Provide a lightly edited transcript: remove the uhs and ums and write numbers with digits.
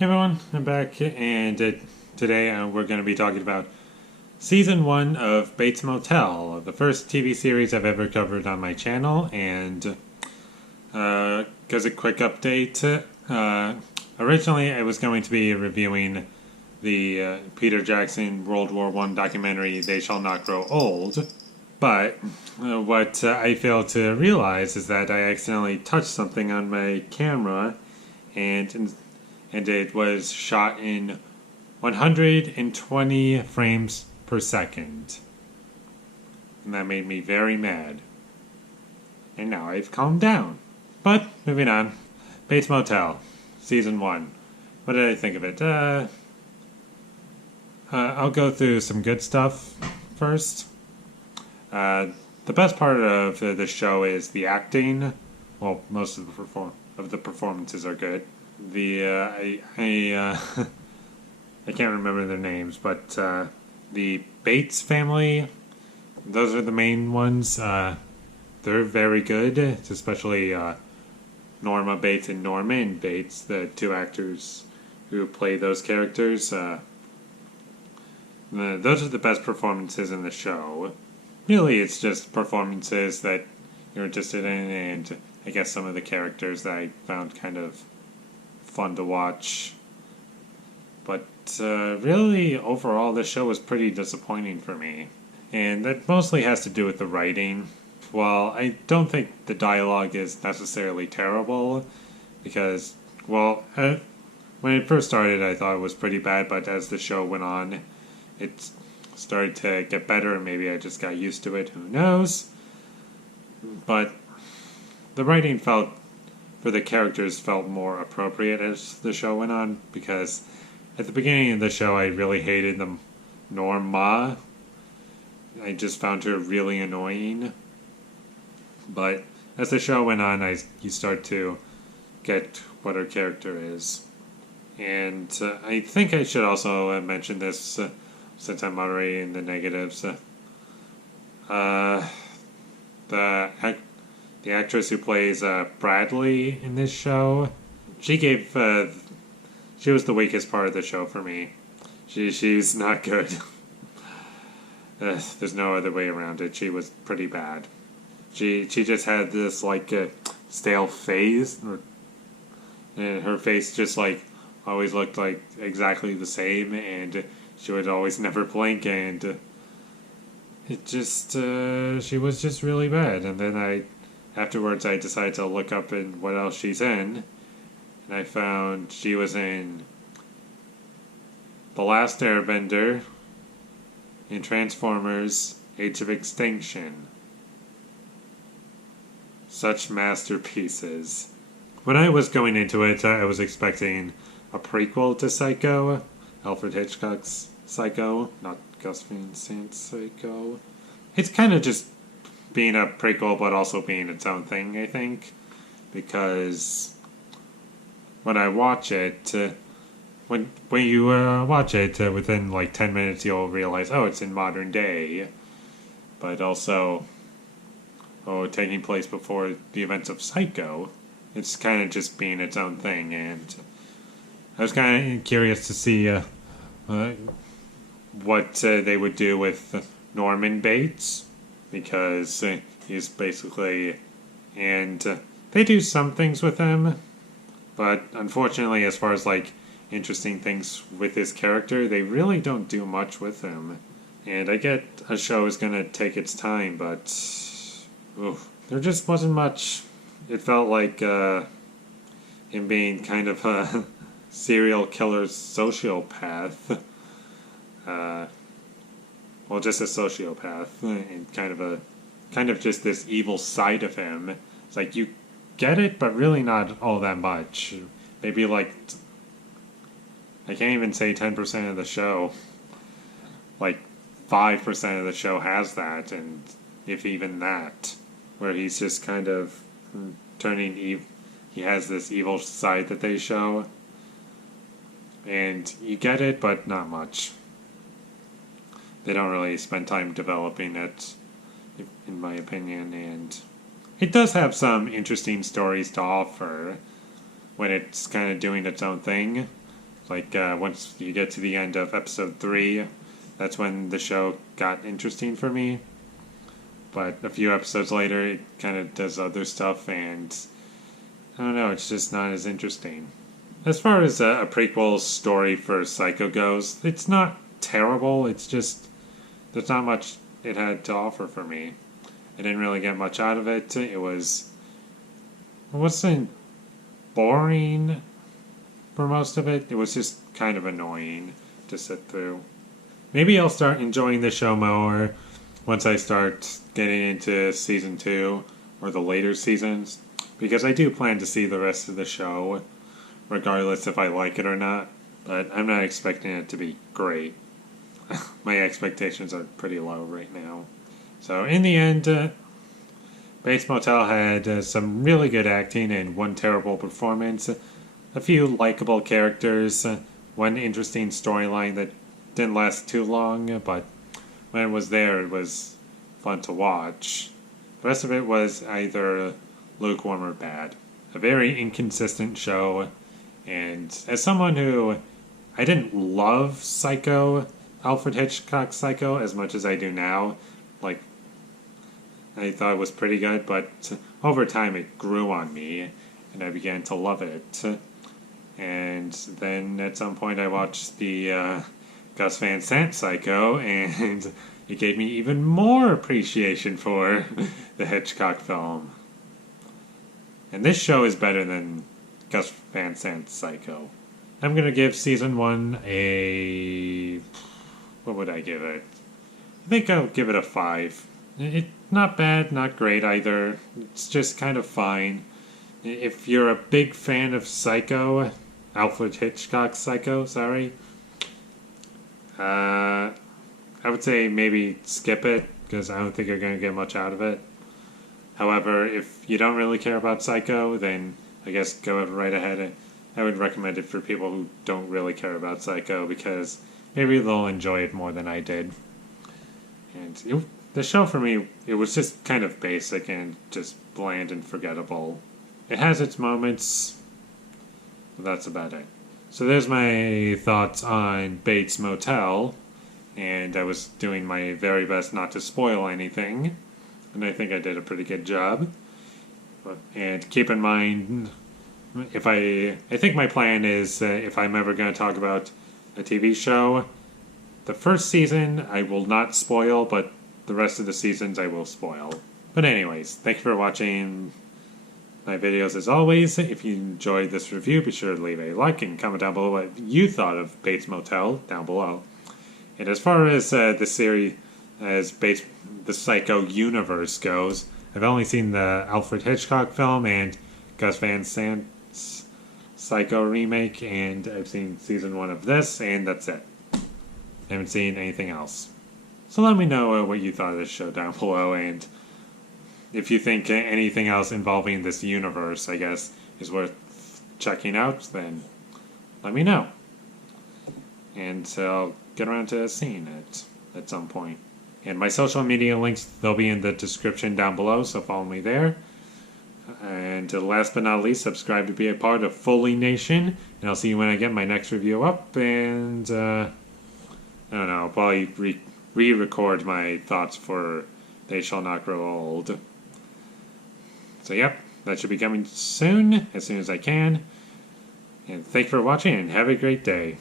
Hey everyone, I'm back, and today we're going to be talking about Season 1 of Bates Motel, the first TV series I've ever covered on my channel, and as a quick update, originally I was going to be reviewing the Peter Jackson World War I documentary, They Shall Not Grow Old, but what I failed to realize is that I accidentally touched something on my camera, and it was shot in 120 frames per second. And that made me very mad. And now I've calmed down. But, moving on. Bates Motel, Season 1. What did I think of it? I'll go through some good stuff first. The best part of the show is the acting. Well, most of the performances are good. I can't remember their names, but the Bates family, those are the main ones. They're very good, especially Norma Bates and Norman Bates, the two actors who play those characters. Those are the best performances in the show. Really, it's just performances that you're interested in, and I guess some of the characters that I found kind of fun to watch. But really, overall, the show was pretty disappointing for me. And that mostly has to do with the writing. While I don't think the dialogue is necessarily terrible, because, well, when it first started, I thought it was pretty bad, but as the show went on, it started to get better, and maybe I just got used to it, who knows? But the writing for the characters felt more appropriate as the show went on, because at the beginning of the show I really hated Norma. I just found her really annoying. But as the show went on, you start to get what her character is. And I think I should also mention this, since I'm already in the negatives. The actress who plays Bradley in this show, she was the weakest part of the show for me. She's not good. There's no other way around it. She was pretty bad. She just had this stale face, and her face just always looked like exactly the same, and she would always never blink, and it just she was just really bad. And then afterwards I decided to look up in what else she's in, and I found she was in The Last Airbender, in Transformers: Age of Extinction. Such masterpieces. When I was going into it, I was expecting a prequel to Psycho, Alfred Hitchcock's Psycho, not Gus Van Sant's Psycho. It's kind of just being a prequel, but also being its own thing, I think, because when I watch it, when you watch it, within 10 minutes you'll realize, oh, it's in modern day, but also, taking place before the events of Psycho. It's kind of just being its own thing, and I was kind of curious to see what they would do with Norman Bates, because he's basically, and they do some things with him, but unfortunately, as far as interesting things with his character, they really don't do much with him. And I get a show is going to take its time, but there just wasn't much. It felt like him being kind of a serial killer sociopath. Just a sociopath, and kind of just this evil side of him. It's like you get it, but really not all that much. Maybe I can't even say 10% of the show. 5% of the show has that, and if even that, where he's just kind of turning evil. He has this evil side that they show, and you get it, but not much. They don't really spend time developing it, in my opinion, and it does have some interesting stories to offer when it's kind of doing its own thing. Like, once you get to the end of episode 3, that's when the show got interesting for me. But a few episodes later, it kind of does other stuff, and I don't know, it's just not as interesting. As far as a prequel story for Psycho goes, it's not terrible, it's just there's not much it had to offer for me. I didn't really get much out of it. It wasn't boring for most of it. It was just kind of annoying to sit through. Maybe I'll start enjoying the show more once I start getting into season 2 or the later seasons, because I do plan to see the rest of the show, regardless if I like it or not, but I'm not expecting it to be great. My expectations are pretty low right now. So in the end, Bates Motel had some really good acting and one terrible performance, a few likable characters, one interesting storyline that didn't last too long, but when it was there, it was fun to watch. The rest of it was either lukewarm or bad. A very inconsistent show, and as someone who I didn't love Psycho, Alfred Hitchcock Psycho, as much as I do now, like, I thought it was pretty good, but over time it grew on me, and I began to love it. And then at some point I watched the Gus Van Sant Psycho, and it gave me even more appreciation for the Hitchcock film. And this show is better than Gus Van Sant's Psycho. I'm going to give season 1 a... what would I give it? I think I'll give it a 5. It's not bad, not great either. It's just kind of fine. If you're a big fan of Psycho, Alfred Hitchcock Psycho, sorry, I would say maybe skip it, because I don't think you're going to get much out of it. However, if you don't really care about Psycho, then I guess go right ahead. I would recommend it for people who don't really care about Psycho, because maybe they'll enjoy it more than I did. And the show for me, it was just kind of basic and just bland and forgettable. It has its moments, but that's about it. So there's my thoughts on Bates Motel, and I was doing my very best not to spoil anything, and I think I did a pretty good job. And keep in mind, I think my plan is, if I'm ever going to talk about a TV show, the first season I will not spoil, but the rest of the seasons I will spoil. But anyways, thank you for watching my videos as always. If you enjoyed this review, be sure to leave a like and comment down below what you thought of Bates Motel down below. And as far as the series, as Bates, the Psycho universe goes, I've only seen the Alfred Hitchcock film and Gus Van Sant's Psycho remake, and I've seen season 1 of this, and that's it. I haven't seen anything else. So let me know what you thought of this show down below, and if you think anything else involving this universe, I guess, is worth checking out, then let me know. And I'll get around to seeing it at some point. And my social media links, they'll be in the description down below, so follow me there. And last but not least, subscribe to be a part of Foley Nation, and I'll see you when I get my next review up, and I don't know, I'll probably re-record my thoughts for They Shall Not Grow Old. So yep, that should be coming soon as I can. And thank you for watching, and have a great day.